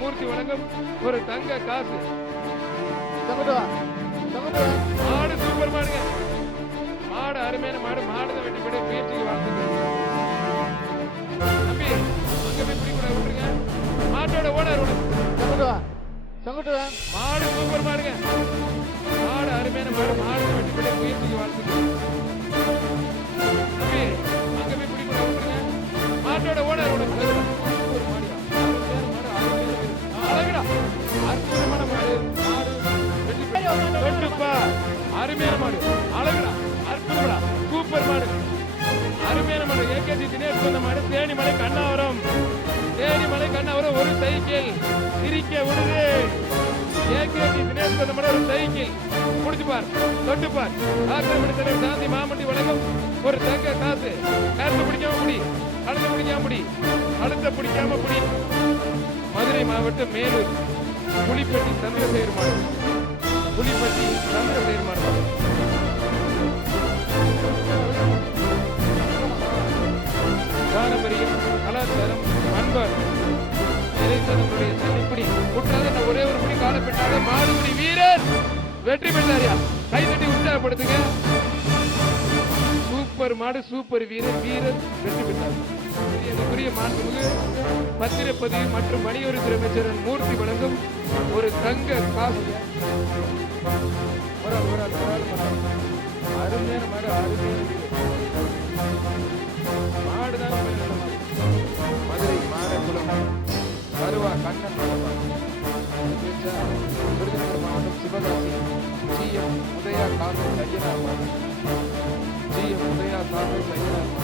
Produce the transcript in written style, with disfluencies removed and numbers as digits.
மூர்த்தி வழங்கும் ஒரு தங்க காசு. மாடு சூப்பர் மாடுங்க. மாடு அருமையான மாடு. மாடுதான் வெட்டி போய் முயற்சிக்கு வாழ்த்துங்க. தம்பி அங்க போய் பிடி கூட விட்டுருங்க. மாட்டோட ஓனர் மாடு சூப்பர் மாடுங்க. மாடு அருமையான மாடு. மாடு வெட்டி போய் முயற்சிக்கு வாழ்த்துங்க. தம்பி அங்க போய் பிடி கூட விட்டுருங்க. மாட்டோட ஓனர் அற்புதமான மாடு. அருமையான மாடு. அழகுடா, அற்புதம்டா, சூப்பர் மாடு, அருமையான மாடு. ஏகேஜி தினேஷ் சொன்ன மாடு. தேனிமலை கண்ணாவரம். தேனிமலை கண்ணாவரம் ஒரு சைக்கிள் சிரிக்க விடுது. ஏகேஜி தினேஷ் சொன்ன மாடு ஒரு சைக்கிள். முடிச்சுப்பார், தொட்டுப்பார். தலைவர் சாந்தி மாமண்டி வழங்கும் ஒரு தங்க காசு. கருத்து பிடிக்காம முடி, கழுத்தை பிடிக்காம முடி, கழுத்தை பிடிக்காம முடி. மதுரை மாவட்டம் மேலூர் புலிப்பட்டி சந்திரசேகர் மாடு. புலிப்பட்டி சந்திரசேகர் மாடு. பாரம்பரியம், கலாச்சாரம், பண்பாடு நிறைந்தவர்களுடைய தனிப்படி விட்டாத ஒரே ஒரு முடி காலப்பட்டாத மாடுபடி வீரர் வெற்றி பெற்றாரியா. கைதட்டி உற்சாகப்படுத்துங்க. சூப்பர் மாடு, சூப்பர் வீரர். வீரர் வெற்றி பெற்றார். மாண்புமிகு பத்திரப்பதிவு மற்றும் வணிகத்துறை அமைச்சர் மூர்த்தி வழங்கும் ஒரு தங்க காசு. அருமையான மாடு. மாடுதான் மதுரை மாடக்குளம் கருவா கண்ணன் விருதுநகர் மாவட்டம் Sivakasi G M Udaya Congress Ayyanar மாடு. G M Udaya Congress Ayyanar